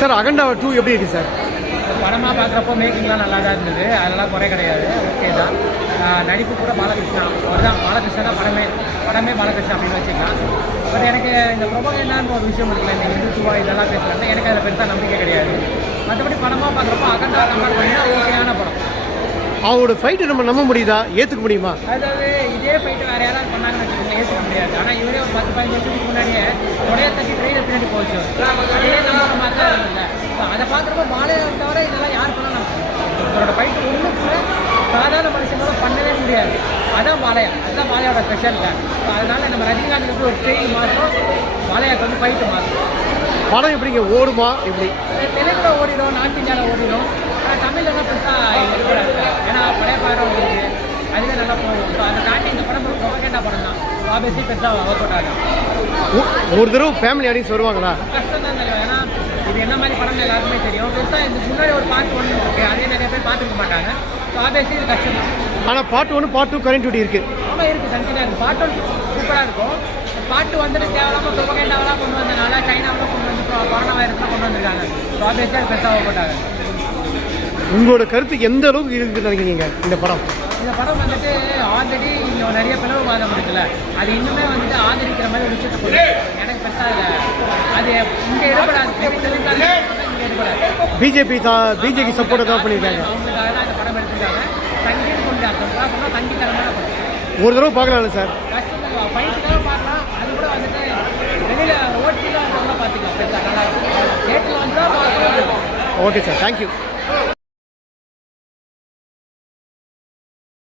Sir Akhanda 2 எப்படி இருக்குது sir? படமாக பார்க்குறப்போ மேக்கிங்லாம் நல்லா தான் இருந்தது, அதெல்லாம் குறை கிடையாது, ஓகே தான். நடிப்பு கூட பாலகிருஷ்ணா அதுதான், பாலகிருஷ்ணா தான் படமே பாலகிருஷ்ணா அப்படின்னு வச்சுக்கலாம். பட் எனக்கு இந்த ப்ரொபகண்டான்னு ஒரு விஷயம் இருக்குல்ல, இந்த இந்துத்துவா இதெல்லாம் பேசுகிறாங்க, எனக்கு அதில் பெருசாக நம்பிக்கை கிடையாது. மற்றபடி படமாக பார்க்குறப்போ அகண்டா கம்பேர் பண்ணிங்கன்னா ஓகேயான படம். அவரோட ஃபைட்டு நம்ம நம்ப முடியுதா, ஏற்றுக்க முடியுமா? அதாவது இதே ஃபைட்டு வேறு யாராவது பண்ணாங்கன்னு வச்சுக்கோங்க, ஏற்றுக்க முடியாது. ஆனால் இவரே ஒரு 10-15 வருஷத்துக்கு முன்னாடியே உடைய தட்டி ட்ரெயினை பின்னாடி போச்சு, அதே நம்புற மாதிரி தான் இருக்குல்ல. ஸோ அதை பார்க்குறப்போ பாலையை தவிர இதெல்லாம் யார் பண்ணலாம்? அவரோட ஃபைட்டு ஒன்று கூட சாதாரண மனுஷங்களோட பண்ணவே முடியாது. அதுதான் பாலையோட ஸ்பெஷல் தான். ஸோ அதனால் நம்ம ரஜினிகாந்துக்கு ஒரு ட்ரெயின் மாற்றம், பாலையாக்கு வந்து ஃபைட்டு மாற்றம். படம் எப்படிங்க ஓடுமா? எப்படி தெலுங்குல ஓடிடும், நார்த் இந்தியாவில் ஓடிடும், ஆனால் தமிழ்லாம் பெருசாக இருக்கக்கூடாது. ஏன்னா பழைய பாடம் வந்துருக்கு, அதுவே நல்லா போகும். ஸோ அதை தாண்டி இந்த படம் ஒரு ப்ரொபகண்டா படம் தான், ஆப்வியஸ்லி பெருசாக ஒர்க் அவுட் ஆகும். ஒரு தடவை ஃபேமிலி ஆடியன்ஸ் வருவாங்களா? கஷ்டம் தான் தெரியும், ஏன்னா இது என்ன மாதிரி படம் எல்லாருக்குமே தெரியும். பெருசாக இதுக்கு முன்னாடி ஒரு பார்ட் 1 இருக்குது, அதே நிறைய பேர் பார்த்துக்க மாட்டாங்க. ஸோ ஆப்வியஸ்லி இது கஷ்டம் தான். ஆனால் பார்ட் 1 பார்ட் 2 கரண்ட் டியூட்டி இருக்குது. ஆமாம் இருக்குது, தனித்தனியாக இருக்குது. பார்ட் 1 சூப்பராக இருக்கும். பார்ட் 2 வந்துட்டு தேவையில்லாமல் ப்ரொபகண்டாவெல்லாம் கொண்டு வந்தனால, சைனாவெல்லாம் கொண்டு வந்து கொரோனா வைரஸ்லாம் கொண்டு வந்திருக்காங்க. ஸோ ஆப்வியஸ்லி அது பெருசாக ஒர்க் அவுட் ஆகும். உங்களோட கருத்து எந்த அளவுக்கு இருக்குன்னு நினைக்கிறீங்க இந்த படம்? இந்த படம் வந்துட்டு ஆல்ரெடி இங்கே நிறைய பிளவுவாதம் இருக்குல்ல, அது இன்னுமே வந்துட்டு ஆதரிக்கிற மாதிரி ஒரு விஷயத்தை கொடுக்கும். எனக்கு பெருசாக அது இங்கே எடுபடாது, இங்கே எடுபடாது. பிஜேபி சப்போர்ட் தான் பண்ணியிருக்காங்க. அவங்களுக்காக தான் இந்த படம் எடுத்துருக்காங்க. தங்கின்னு கொஞ்சம் தங்கித்தரமான படம். ஒரு தடவை பார்க்கலாம்ல சார்? கஷ்டம் தான், பையனுக்காக பார்க்கலாம். அது கூட வந்துட்டு வெளியில் ஓட்டிலாம் கூட பார்த்துக்கலாம், பெருசாக நல்லா இருக்கும். தேட்டரில் வந்து தான் பார்க்கணும். Okay sir, thank you.